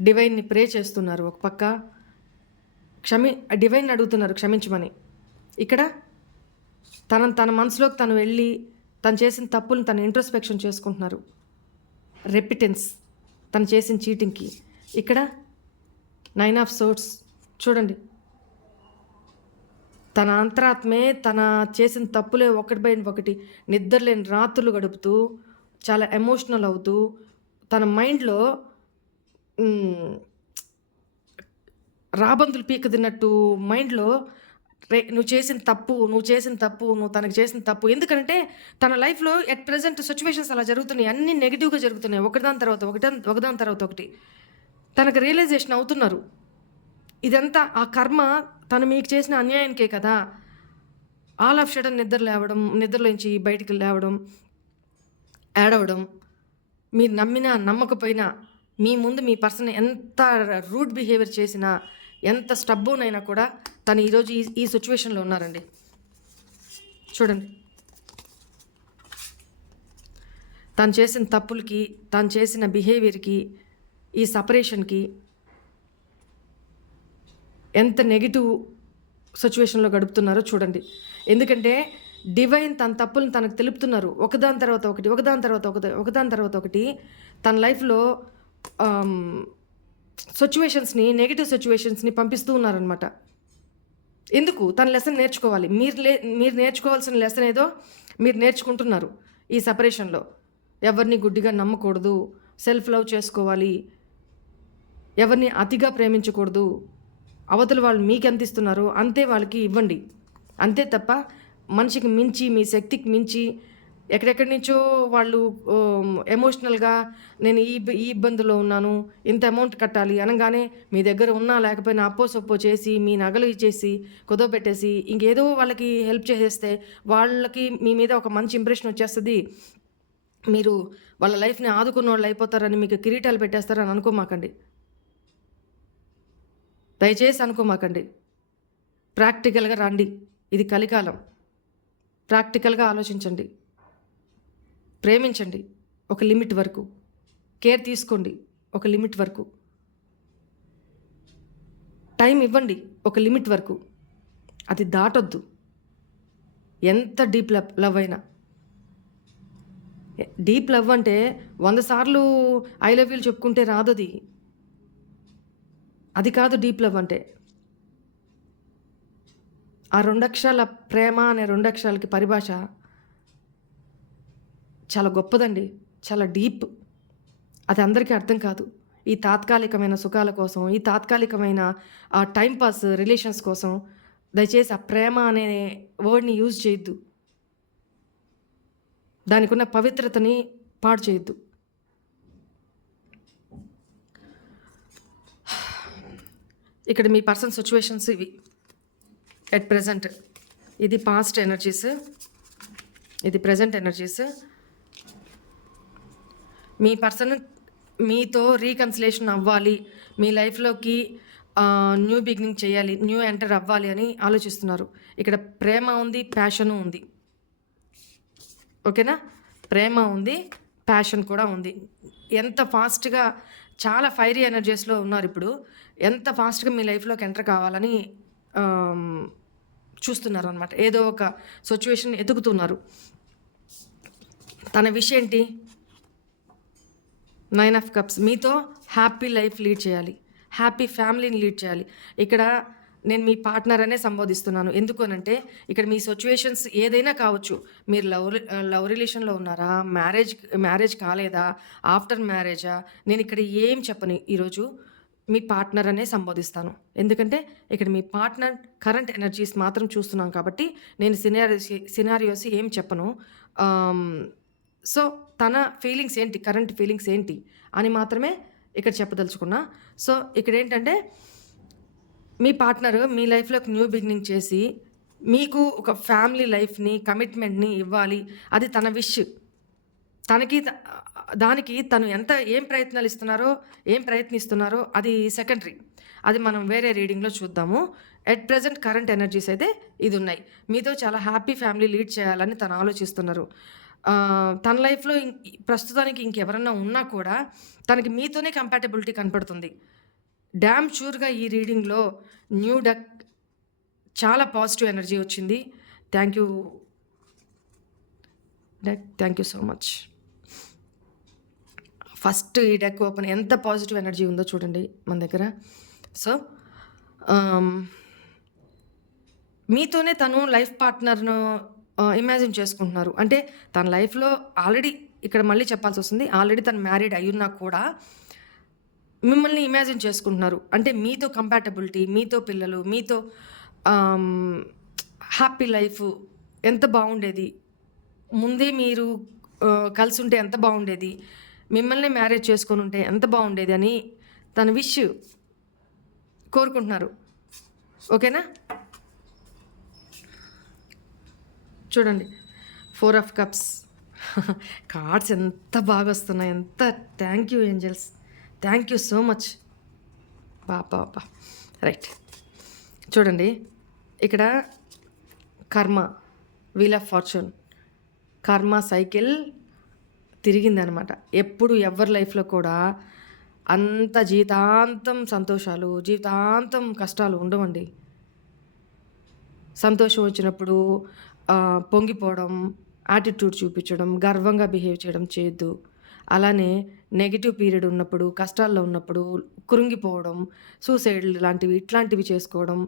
డివైన్ని ప్రే చేస్తున్నారు. ఒక పక్క డివైన్ అడుగుతున్నారు క్షమించమని. ఇక్కడ తన మనసులోకి తను వెళ్ళి తను చేసిన తప్పులను తను ఇంట్రోస్పెక్షన్ చేసుకుంటున్నారు. రెపిటెన్స్, తను చేసిన చీటింగ్కి. ఇక్కడ 9 of Swords. చూడండి, తన అంతరాత్మే తన చేసిన తప్పులే ఒకటి నిద్రలేని రాత్రులు గడుపుతూ చాలా ఎమోషనల్ అవుతూ తన మైండ్లో రాబందులు పీక తిన్నట్టు మైండ్లో నువ్వు చేసిన తప్పు, నువ్వు తనకు చేసిన తప్పు. ఎందుకంటే తన లైఫ్లో ఎట్ ప్రజెంట్ సిచ్యువేషన్స్ అలా జరుగుతున్నాయి, అన్నీ నెగిటివ్గా జరుగుతున్నాయి, ఒకదాని తర్వాత ఒకటి. తనకు రియలైజేషన్ అవుతున్నారు. ఇదంతా ఆ కర్మ తను మీకు చేసిన అన్యాయానికే కదా. ఆల్ ఆఫ్ సడన్ నిద్రలోంచి బయటికి లేవడం, ఏడవడం, మీరు నమ్మినా నమ్మకపోయినా, మీ ముందు మీ పర్సన్ ఎంత రూడ్ బిహేవియర్ చేసినా, ఎంత స్టబ్బోనైనా కూడా తను ఈరోజు ఈ సిచ్యువేషన్లో ఉన్నారండి. చూడండి, తను చేసిన తప్పులకి, తను చేసిన బిహేవియర్కి, ఈ సపరేషన్కి ఎంత నెగిటివ్ సిచ్యువేషన్లో గడుపుతున్నారో చూడండి. ఎందుకంటే డివైన్ తన తప్పులను తనకు తెలుపుతున్నారు. ఒకదాని తర్వాత ఒకటి తన లైఫ్లో నెగిటివ్ సిచ్యువేషన్స్ని పంపిస్తూ ఉన్నారనమాట. ఎందుకు? తన లెసన్ నేర్చుకోవాలి. మీరు నేర్చుకోవాల్సిన లెసన్ ఏదో మీరు నేర్చుకుంటున్నారు ఈ సపరేషన్లో. ఎవరిని గుడ్డిగా నమ్మకూడదు, సెల్ఫ్ లవ్ చేసుకోవాలి, ఎవరిని అతిగా ప్రేమించకూడదు. అవతల వాళ్ళు మీకు ఎంత ఇస్తున్నారో అంతే వాళ్ళకి ఇవ్వండి. అంతే తప్ప మనిషికి మించి, మీ శక్తికి మించి ఎక్కడెక్కడి నుంచో వాళ్ళు ఎమోషనల్గా నేను ఈ ఇబ్బందులో ఉన్నాను, ఇంత అమౌంట్ కట్టాలి అనగానే మీ దగ్గర ఉన్నా లేకపోయినా అప్పో చేసి, మీ నగలు ఇచ్చేసి కుదవపెట్టేసి ఇంకేదో వాళ్ళకి హెల్ప్ చేసేస్తే వాళ్ళకి మీ మీద ఒక మంచి ఇంప్రెషన్ వచ్చేస్తుంది. మీరు వాళ్ళ లైఫ్ని ఆదుకున్న వాళ్ళు అయిపోతారని, మీకు కిరీటాలు పెట్టేస్తారని అనుకోమాకండి. దయచేసి అనుకోమాకండి. ప్రాక్టికల్గా రండి. ఇది కలికాలం. ప్రాక్టికల్గా ఆలోచించండి, ప్రేమించండి ఒక లిమిట్ వరకు, కేర్ తీసుకోండి ఒక లిమిట్ వరకు. టైం ఇవ్వండి ఒక లిమిట్ వరకు, అది దాటొద్దు. ఎంత డీప్ లవ్ అయినా. డీప్ లవ్ అంటే 100 సార్లు ఐ లవ్ యూలు చెప్పుకుంటే రాదది. అది కాదు డీప్ లవ్ అంటే. ఆ 2 అక్షరాల ప్రేమ అనే 2 అక్షరాలకి పరిభాష చాలా గొప్పదండి, చాలా డీప్. అది అందరికీ అర్థం కాదు. ఈ తాత్కాలికమైన సుఖాల కోసం, ఈ తాత్కాలికమైన టైం పాస్ రిలేషన్స్ కోసం దయచేసి ఆ ప్రేమ అనే వర్డ్ని యూజ్ చేయొద్దు. దానికి ఉన్న పవిత్రతని పాడు చేయొద్దు. ఇక్కడ మీ పర్సన్ సిచ్యువేషన్స్ ఇవి ఎట్ ప్రెజెంట్. ఇది పాస్ట్ ఎనర్జీస్, ఇది ప్రెజెంట్ ఎనర్జీస్. మీ పర్సన్ మీతో రీకన్సిలేషన్ అవ్వాలి, మీ లైఫ్లోకి న్యూ బిగినింగ్ చేయాలి, న్యూ ఎంటర్ అవ్వాలి అని ఆలోచిస్తున్నారు. ఇక్కడ ప్రేమ ఉంది, ప్యాషను ఉంది. ఓకేనా? ప్రేమ ఉంది, ప్యాషన్ కూడా ఉంది. ఎంత ఫాస్ట్గా, చాలా ఫైరీ ఎనర్జీస్లో ఉన్నారు ఇప్పుడు. ఎంత ఫాస్ట్గా మీ లైఫ్లోకి ఎంటర్ కావాలని చూస్తున్నారు అనమాట. ఏదో ఒక సిచ్యువేషన్ ఎదుగుతున్నారు. తన విషయం ఏంటి? 9 ఆఫ్ కప్స్. మీతో హ్యాపీ లైఫ్ లీడ్ చేయాలి, హ్యాపీ ఫ్యామిలీని లీడ్ చేయాలి. ఇక్కడ నేను మీ పార్ట్నర్ అనే సంబోధిస్తున్నాను. ఎందుకనంటే ఇక్కడ మీ సిచ్యువేషన్స్ ఏదైనా కావచ్చు. మీరు లవ్ రిలేషన్లో ఉన్నారా, మ్యారేజ్ కాలేదా, ఆఫ్టర్ మ్యారేజా, నేను ఇక్కడ ఏం చెప్పను. ఈరోజు మీ పార్ట్నర్ అనే సంబోధిస్తాను. ఎందుకంటే ఇక్కడ మీ పార్ట్నర్ కరెంట్ ఎనర్జీస్ మాత్రం చూస్తున్నాం కాబట్టి నేను సినారియోస్ ఏం చెప్పను. సో తన ఫీలింగ్స్ ఏంటి, కరెంట్ ఫీలింగ్స్ ఏంటి అని మాత్రమే ఇక్కడ చెప్పదలుచుకున్నా. సో ఇక్కడ ఏంటంటే మీ పార్ట్నర్ మీ లైఫ్లోకి న్యూ బిగినింగ్ చేసి మీకు ఒక ఫ్యామిలీ లైఫ్ని, కమిట్మెంట్ని ఇవ్వాలి. అది తన విష్. దానికి తను ఏం ప్రయత్నిస్తున్నారో అది సెకండరీ. అది మనం వేరే రీడింగ్లో చూద్దాము. ఎట్ ప్రజెంట్ కరెంట్ ఎనర్జీస్ అయితే ఇది ఉన్నాయి. మీతో చాలా హ్యాపీ ఫ్యామిలీ లీడ్ చేయాలని తను ఆలోచిస్తున్నారు. తన లైఫ్లో ప్రస్తుతానికి ఇంకెవరన్నా ఉన్నా కూడా తనకి మీతోనే కంపాటబిలిటీ కనపడుతుంది. డ్యామ్ షూర్గా ఈ రీడింగ్లో న్యూ డక్ చాలా పాజిటివ్ ఎనర్జీ వచ్చింది. Thank you deck, thank you so much. First ఈ డెక్ ఓపెన్ ఎంత పాజిటివ్ ఎనర్జీ ఉందో చూడండి మన దగ్గర. సో మీతోనే తను లైఫ్ పార్ట్నర్ను ఇమాజిన్ చేసుకుంటున్నారు. అంటే తన లైఫ్లో ఆల్రెడీ, ఇక్కడ మళ్ళీ చెప్పాల్సి వస్తుంది, ఆల్రెడీ తను మ్యారీడ్ అయ్యున్నా కూడా మిమ్మల్ని ఇమాజిన్ చేసుకుంటున్నారు. అంటే మీతో కంపాటబిలిటీ, మీతో పిల్లలు, మీతో హ్యాపీ లైఫ్ ఎంత బాగుండేది, ముందే మీరు కలిసి ఉంటే ఎంత బాగుండేది, మిమ్మల్ని మ్యారేజ్ చేసుకొని ఉంటే ఎంత బాగుండేది అని తన విష్ కోరుకుంటున్నారు. ఓకేనా? చూడండి 4 ఆఫ్ కప్స్. కార్డ్స్ ఎంత బాగా వస్తున్నాయి, ఎంత thank you angels, thank you so much. Baba right. చూడండి ఇక్కడ కర్మ, వీల్ ఆఫ్ ఫార్చ్యూన్, కర్మ సైకిల్ తిరిగిందనమాట. ఎప్పుడు ఎవరి లైఫ్లో కూడా అంత జీవితాంతం సంతోషాలు, జీవితాంతం కష్టాలు ఉండవండి. సంతోషం వచ్చినప్పుడు పొంగిపోవడం, యాటిట్యూడ్ చూపించడం, గర్వంగా బిహేవ్ చేయడం చేయొద్దు. అలానే నెగిటివ్ పీరియడ్ ఉన్నప్పుడు, కష్టాల్లో ఉన్నప్పుడు కృంగిపోవడం, సూసైడ్ ఇట్లాంటివి చేసుకోవడం,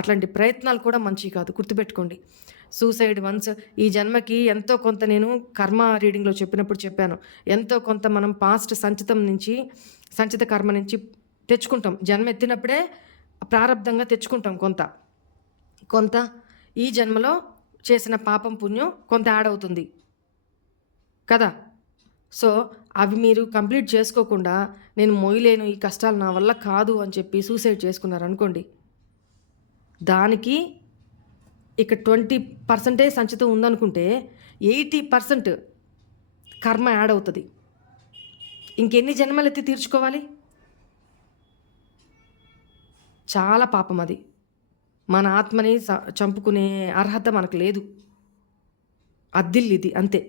అట్లాంటి ప్రయత్నాలు కూడా మంచివి కాదు. గుర్తుపెట్టుకోండి. సూసైడ్ వన్స్ ఈ జన్మకి ఎంతో కొంత, నేను కర్మ రీడింగ్లో చెప్పినప్పుడు చెప్పాను, ఎంతో కొంత మనం పాస్ట్ సంచిత కర్మ నుంచి తెచ్చుకుంటాం. జన్మ ఎత్తినప్పుడే ప్రారంధంగా తెచ్చుకుంటాం కొంత ఈ జన్మలో చేసిన పాపం పుణ్యం కొంత యాడ్ అవుతుంది కదా. సో అవి మీరు కంప్లీట్ చేసుకోకుండా నేను మోయలేను, ఈ కష్టాలు నా వల్ల కాదు అని చెప్పి సూసైడ్ చేసుకున్నారనుకోండి, దానికి ఇక్కడ 20% సంచితం ఉందనుకుంటే 80% కర్మ యాడ్ అవుతుంది. ఇంకెన్ని జన్మలు ఎత్తి తీర్చుకోవాలి? చాలా పాపం అది. మన ఆత్మని చంపుకునే అర్హత మనకు లేదు. అద్దిల్లిది అంతే.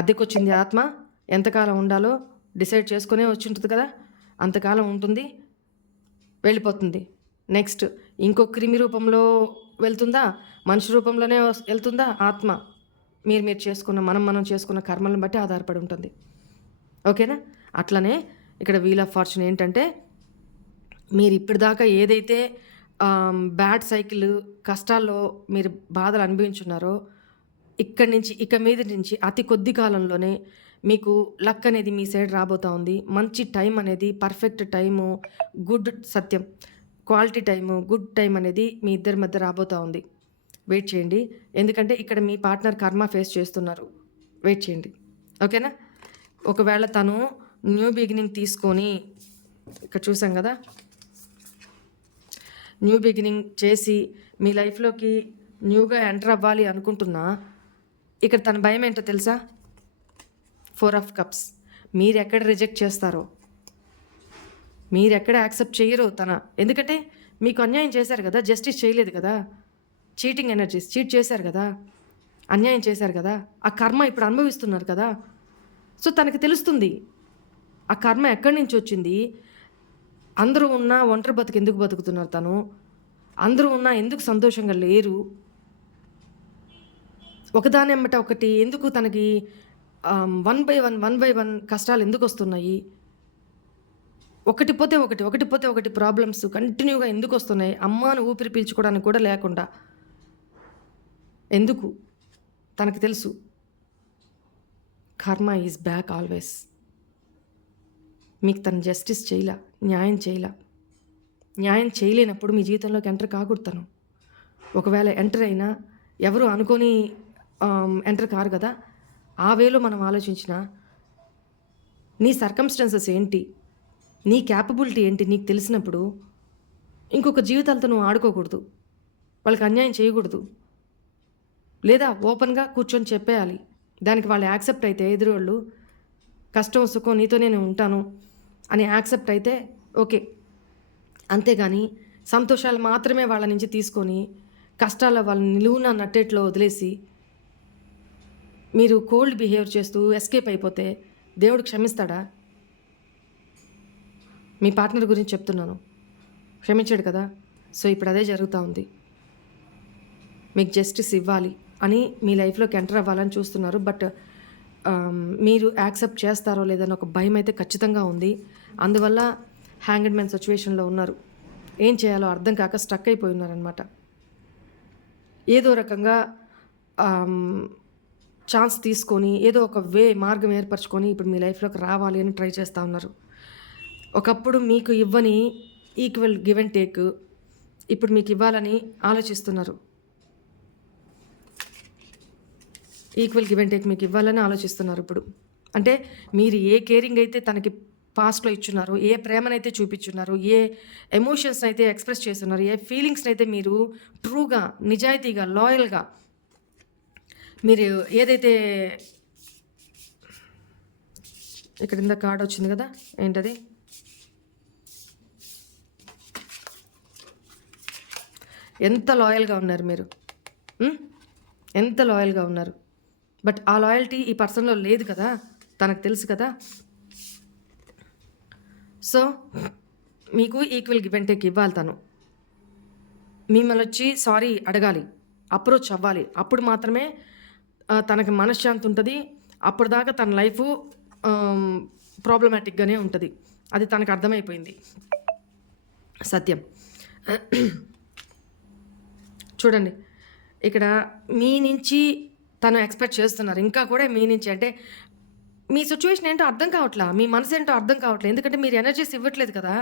అద్దెకొచ్చింది ఆత్మ, ఎంతకాలం ఉండాలో డిసైడ్ చేసుకునే వచ్చి ఉంటుంది కదా, అంతకాలం ఉంటుంది. వెళ్ళిపోతుంది. నెక్స్ట్ ఇంకో క్రిమి రూపంలో వెళ్తుందా? మనిషి రూపంలోనే వెళ్తుందా? ఆత్మ. మీరు చేసుకున్న మనం చేసుకున్న కర్మలను బట్టి ఆధారపడి ఉంటుంది. ఓకేనా? అట్లనే ఇక్కడ వీల్ ఆఫ్ ఫార్చ్యూన్ ఏంటంటే, మీరు ఇప్పటిదాకా ఏదైతే బ్యాడ్ సైకిల్ కష్టాల్లో మీరు బాధలు అనుభవించున్నారో, ఇక్కడి నుంచి ఇక మీద నుంచి అతి కొద్ది కాలంలోనే మీకు లక్ అనేది మీ సైడ్ రాబోతా ఉంది. మంచి టైం అనేది, పర్ఫెక్ట్ టైము, గుడ్ సత్యం, క్వాలిటీ టైము, గుడ్ టైం అనేది మీ ఇద్దరి మధ్య రాబోతా ఉంది. వెయిట్ చేయండి. ఎందుకంటే ఇక్కడ మీ పార్ట్నర్ కర్మ ఫేస్ చేస్తున్నారు. వెయిట్ చేయండి. ఓకేనా? ఒకవేళ తను న్యూ బిగినింగ్ తీసుకొని, ఇక్కడ చూసాం కదా, న్యూ బిగినింగ్ చేసి మీ లైఫ్లోకి న్యూగా ఎంటర్ అవ్వాలి అనుకుంటున్నా, ఇక్కడ తన భయం ఏంటో తెలుసా? 4 ఆఫ్ కప్స్. మీరు ఎక్కడ రిజెక్ట్ చేస్తారో, మీరు ఎక్కడ యాక్సెప్ట్ చేయరో తన, ఎందుకంటే మీకు అన్యాయం చేశారు కదా, జస్టిస్ చేయలేదు కదా, చీటింగ్ ఎనర్జీస్, చీట్ చేశారు కదా, అన్యాయం చేశారు కదా, ఆ కర్మ ఇప్పుడు అనుభవిస్తున్నారు కదా. సో తనకి తెలుస్తుంది ఆ కర్మ ఎక్కడి నుంచి వచ్చింది, అందరూ ఉన్నా ఒంటరి బతుకు ఎందుకు బతుకుతున్నారు తను, అందరూ ఉన్నా ఎందుకు సంతోషంగా లేరు, ఒకదాని ఎమ్మట ఒకటి ఎందుకు తనకి 1 బై 1 కష్టాలు ఎందుకు వస్తున్నాయి, ఒకటి పోతే ఒకటి ప్రాబ్లమ్స్ కంటిన్యూగా ఎందుకు వస్తున్నాయి, అమ్మాను ఊపిరి పీల్చుకోవడానికి కూడా లేకుండా ఎందుకు తనకు తెలుసు. కర్మ ఈజ్ బ్యాక్ ఆల్వేస్. మీకు తను జస్టిస్ చేయలా, న్యాయం చేయలేనప్పుడు మీ జీవితంలోకి ఎంటర్ కాకూడదు తను. ఒకవేళ ఎంటర్ అయినా ఎవరు అనుకొని ఎంటర్ కారు కదా, ఆ వేలో మనం ఆలోచించిన నీ సర్కమ్స్టాన్సెస్ ఏంటి, నీ క్యాపబిలిటీ ఏంటి నీకు తెలిసినప్పుడు ఇంకొక జీవితాలతో నువ్వు ఆడుకోకూడదు, వాళ్ళకి అన్యాయం చేయకూడదు, లేదా ఓపెన్గా కూర్చొని చెప్పేయాలి. దానికి వాళ్ళు యాక్సెప్ట్ అయితే, ఎదురోళ్ళు కష్టం సుఖం నీతోనే నేను ఉంటాను అని యాక్సెప్ట్ అయితే ఓకే. అంతేగాని సంతోషాలు మాత్రమే వాళ్ళ నుంచి తీసుకొని కష్టాల వాళ్ళని నిలువున నట్టేట్లో వదిలేసి మీరు కోల్డ్ బిహేవ్ చేస్తూ ఎస్కేప్ అయిపోతే దేవుడు క్షమిస్తాడా? మీ పార్ట్నర్ గురించి చెప్తున్నాను, క్షమించాడు కదా. సో ఇప్పుడు అదే జరుగుతూ ఉంది. మీకు జస్టిస్ ఇవ్వాలి అని మీ లైఫ్లోకి ఎంటర్ అవ్వాలని చూస్తున్నారు. బట్ మీరు యాక్సెప్ట్ చేస్తారో లేదని ఒక భయం అయితే ఖచ్చితంగా ఉంది. అందువల్ల హ్యాంగ్డ్ మ్యాన్ సిచ్యువేషన్లో ఉన్నారు. ఏం చేయాలో అర్థం కాక స్టక్ అయిపోయి ఉన్నారనమాట. ఏదో రకంగా ఛాన్స్ తీసుకొని ఏదో ఒక మార్గం ఏర్పరచుకొని ఇప్పుడు మీ లైఫ్లోకి రావాలి అని ట్రై చేస్తూ ఉన్నారు. ఒకప్పుడు మీకు ఇవ్వని ఈక్వల్ గివ్ అండ్ టేక్ ఇప్పుడు మీకు ఇవ్వాలని ఆలోచిస్తున్నారు. ఈక్వల్ గివ్ అండ్ టేక్ మీకు ఇవ్వాలని ఆలోచిస్తున్నారు ఇప్పుడు. అంటే మీరు ఏ కేరింగ్ అయితే తనకి పాస్ట్లో ఇచ్చున్నారు, ఏ ప్రేమనైతే చూపించున్నారు, ఏ ఎమోషన్స్ అయితే ఎక్స్ప్రెస్ చేస్తున్నారు, ఏ ఫీలింగ్స్ని అయితే మీరు ట్రూగా, నిజాయితీగా, లాయల్గా మీరు ఏదైతే ఇక్కడ ఇంత కార్డ్ వచ్చింది కదా, ఏంటది, ఎంత లాయల్గా ఉన్నారు మీరు, ఎంత లాయల్గా ఉన్నారు. బట్ ఆ లాయల్టీ ఈ పర్సన్లో లేదు కదా, తనకు తెలుసు కదా. సో మీకు ఈక్వల్ గివ్ అండ్ టేక్ ఇవ్వాలి. తను మిమ్మల్ని వచ్చి సారీ అడగాలి, అప్రోచ్ అవ్వాలి. అప్పుడు మాత్రమే తనకి మనశ్శాంతి ఉంటుంది. అప్పుడు దాకా తన లైఫ్ ప్రాబ్లమాటిక్గానే ఉంటుంది. అది తనకు అర్థమైపోయింది, సత్యం. చూడండి, ఇక్కడ మీ నుంచి తను ఎక్స్పెక్ట్ చేస్తున్నారు, ఇంకా కూడా మీ నుంచి. అంటే మీ సిచ్యువేషన్ ఏంటో అర్థం కావట్లా, మీ మనసు ఏంటో అర్థం కావట్లేదు. ఎందుకంటే మీరు ఎనర్జీస్ ఇవ్వట్లేదు కదా,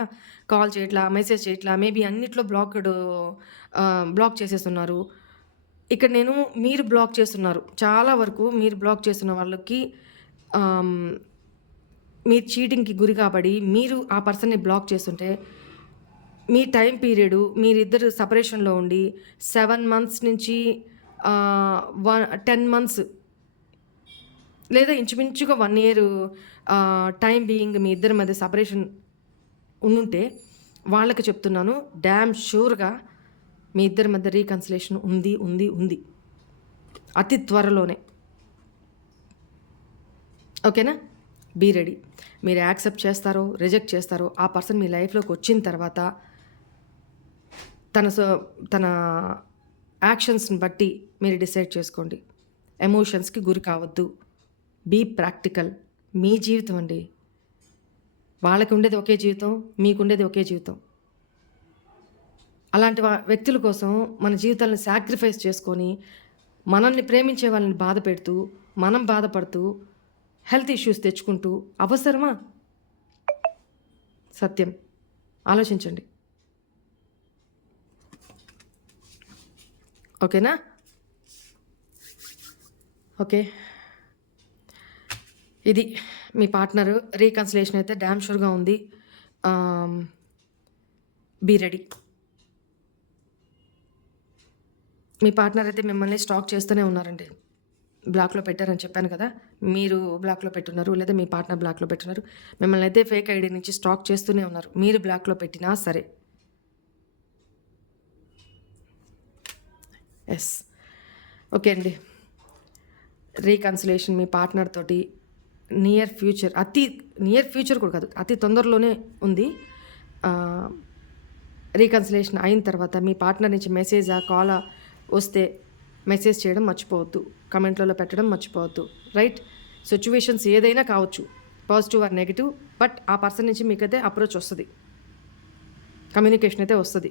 కాల్ చేయట్లా, మెసేజ్ చేయట్లా, మేబీ అన్నిట్లో బ్లాక్ చేసేస్తున్నారు. ఇక్కడ మీరు బ్లాక్ చేస్తున్నారు, చాలా వరకు మీరు బ్లాక్ చేస్తున్న వాళ్ళకి మీరు చీటింగ్కి గురి కాబడి మీరు ఆ పర్సన్ని బ్లాక్ చేస్తుంటే మీ టైం పీరియడ్ మీరిద్దరు సపరేషన్లో ఉండి 7 months నుంచి 10 months లేదా ఇంచుమించుగా 1 year టైం బీయింగ్ మీ ఇద్దరి మధ్య సపరేషన్ ఉండుంటే వాళ్ళకి చెప్తున్నాను, డ్యామ్ షూర్గా మీ ఇద్దరి మధ్య రీకన్సిలేషన్ ఉంది ఉంది ఉంది అతి త్వరలోనే. ఓకేనా? Be ready. మీరు యాక్సెప్ట్ చేస్తారో రిజెక్ట్ చేస్తారో, ఆ పర్సన్ మీ లైఫ్లోకి వచ్చిన తర్వాత తన యాక్షన్స్ని బట్టి మీరు డిసైడ్ చేసుకోండి. ఎమోషన్స్కి గురి కావద్దు. Be practical. మీ జీవితం అండి. వాళ్ళకి ఉండేది ఒకే జీవితం, మీకుండేది ఒకే జీవితం. అలాంటి వ్యక్తుల కోసం మన జీవితాలను సాక్రిఫైస్ చేసుకొని మనల్ని ప్రేమించే వాళ్ళని బాధ పెడుతూ, మనం బాధపడుతూ, హెల్త్ ఇష్యూస్ తెచ్చుకుంటూ అవసరమా? సత్యం. ఆలోచించండి. ఓకేనా? ఓకే. ఇది మీ పార్ట్నర్ రీకన్సిలేషన్ అయితే డ్యామ్ షూర్గా ఉంది. Be ready. మీ పార్ట్నర్ అయితే మిమ్మల్ని స్టాక్ చేస్తూనే ఉన్నారండి. బ్లాక్లో పెట్టారని చెప్పాను కదా, మీరు బ్లాక్లో పెట్టున్నారు, లేదా మీ పార్ట్నర్ బ్లాక్లో పెట్టున్నారు. మిమ్మల్ని అయితే ఫేక్ ఐడి నుంచి స్టాక్ చేస్తూనే ఉన్నారు, మీరు బ్లాక్లో పెట్టినా సరే. ఎస్. ఓకే అండి. రీకన్సిలేషన్ మీ పార్ట్నర్ తోటి నియర్ ఫ్యూచర్ కూడా కాదు, అతి తొందరలోనే ఉంది. రీకన్సిలేషన్ అయిన తర్వాత మీ పార్ట్నర్ నుంచి మెసేజా కాలా వస్తే మెసేజ్ చేయడం మర్చిపోవద్దు, కమెంట్లలో పెట్టడం మర్చిపోవద్దు. రైట్? సిచ్యువేషన్స్ ఏదైనా కావచ్చు, పాజిటివ్ ఆర్ నెగిటివ్, బట్ ఆ పర్సన్ నుంచి మీకైతే అప్రోచ్ వస్తుంది, కమ్యూనికేషన్ అయితే వస్తుంది.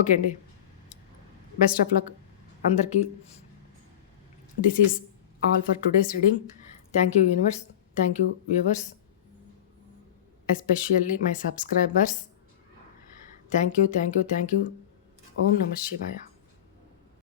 ఓకే అండి. బెస్ట్ ఆఫ్ లక్ అందరికీ. This is all for today's reading. Thank you universe, thank you viewers, especially my subscribers. Thank you. Om నమః శివాయ.